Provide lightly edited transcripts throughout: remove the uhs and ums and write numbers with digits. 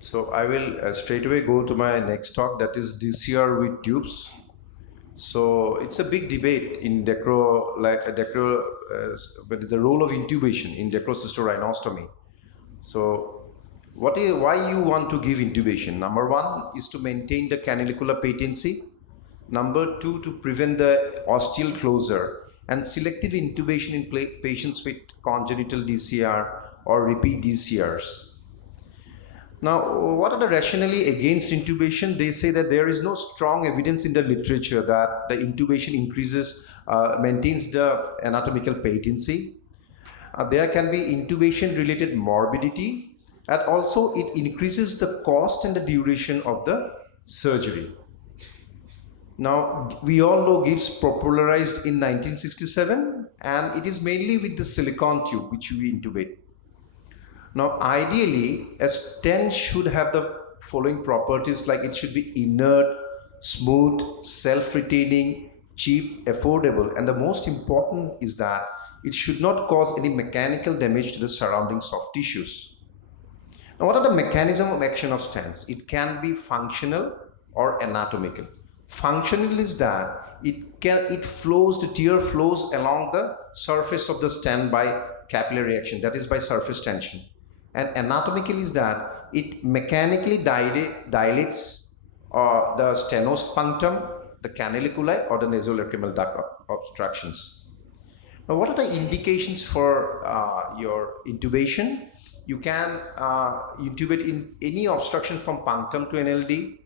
So I will straight away go to my next talk, that is DCR with tubes. So it's a big debate in but the role of intubation in dacrocystorhinostomy. So why you want to give intubation? Number one is to maintain the canalicular patency. Number two, to prevent the ostial closure, and selective intubation in patients with congenital DCR or repeat DCRs. Now, what are the rationale against intubation? They say that there is no strong evidence in the literature that the intubation maintains the anatomical patency. There can be intubation-related morbidity, and also it increases the cost and the duration of the surgery. Now, we all know GIPS popularized in 1967, and it is mainly with the silicone tube which we intubate. Now, ideally, a stent should have the following properties, like it should be inert, smooth, self-retaining, cheap, affordable, and the most important is that it should not cause any mechanical damage to the surrounding soft tissues. Now, what are the mechanism of action of stents? It can be functional or anatomical. Functional is that the tear flows along the surface of the stent by capillary action, that is by surface tension. And anatomical is that it mechanically dilates the stenos punctum, the canaliculi, or the nasolacrimal duct obstructions. Now, what are the indications for your intubation? You can intubate in any obstruction from punctum to NLD,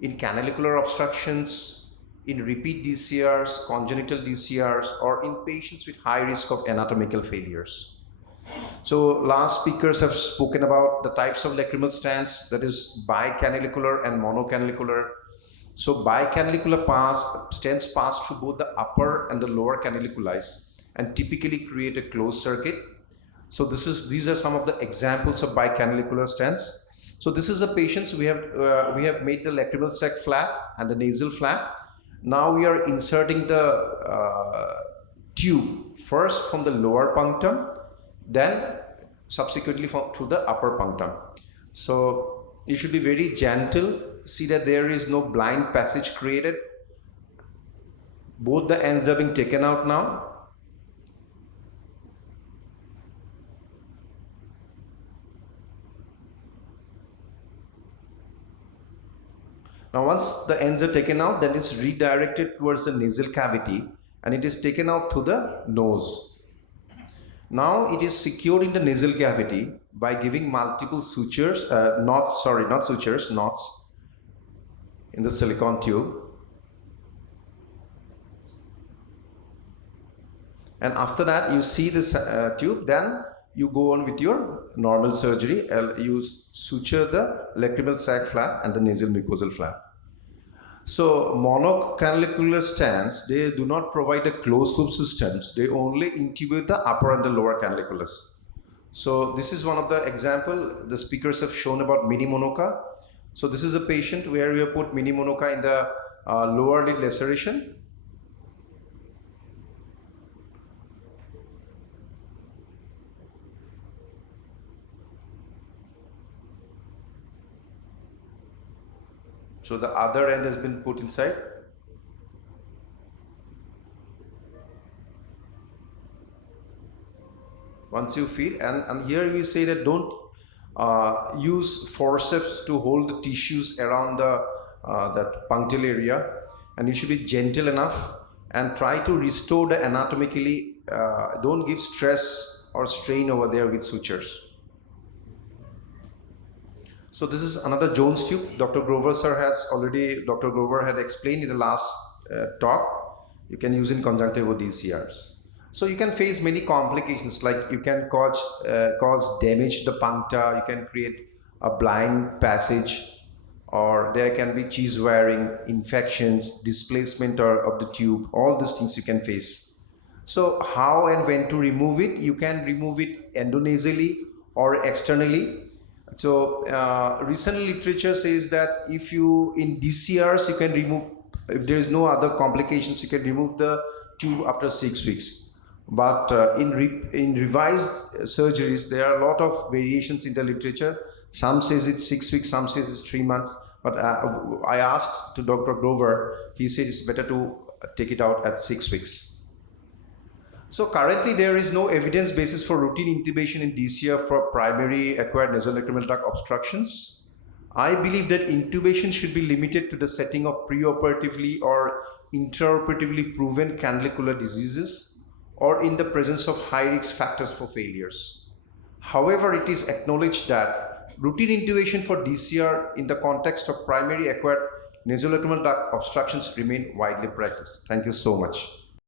in canalicular obstructions, in repeat DCRs, congenital DCRs, or in patients with high risk of anatomical failures. So last speakers have spoken about the types of lacrimal stents, that is bicanalicular and monocanalicular. So bicanalicular stents pass through both the upper and the lower canaliculi and typically create a closed circuit. So these are some of the examples of bicanalicular stents. So this is a patient we have made the lacrimal sac flap and the nasal flap. Now we are inserting the tube first from the lower punctum, then subsequently through the upper punctum. So you should be very gentle. See that there is no blind passage created. Both the ends are being taken out now. Now once the ends are taken out, then it's redirected towards the nasal cavity and it is taken out through the nose. Now it is secured in the nasal cavity by giving multiple sutures, knots in the silicone tube. And after that you see this tube, then you go on with your normal surgery. You suture the lacrimal sac flap and the nasal mucosal flap. So monocanalicular stents, they do not provide a closed loop systems. They only intubate the upper and the lower canaliculus. So this is one of the example the speakers have shown about mini monoca. So this is a patient where we have put mini monoca in the lower lid laceration. So the other end has been put inside. Once you feel, and here we say that don't use forceps to hold the tissues around that punctal area, and you should be gentle enough and try to restore the anatomically. Don't give stress or strain over there with sutures. So this is another Jones tube. Dr. Grover had explained in the last talk. You can use in conjunctival DCRs. So you can face many complications, like you can cause damage to the puncta, you can create a blind passage, or there can be cheese wearing, infections, displacement of the tube. All these things you can face. So how and when to remove it? You can remove it endonasally or externally. So recent literature says that in DCRs you can remove, if there is no other complications, you can remove the tube after 6 weeks. But in revised surgeries, there are a lot of variations in the literature. Some says it's 6 weeks, some says it's 3 months. But I asked to Dr. Grover, he said it's better to take it out at 6 weeks. So currently there is no evidence basis for routine intubation in DCR for primary acquired nasolacrimal duct obstructions. I believe that intubation should be limited to the setting of preoperatively or intraoperatively proven canalicular diseases or in the presence of high risk factors for failures. However, it is acknowledged that routine intubation for DCR in the context of primary acquired nasolacrimal duct obstructions remain widely practiced. Thank you so much.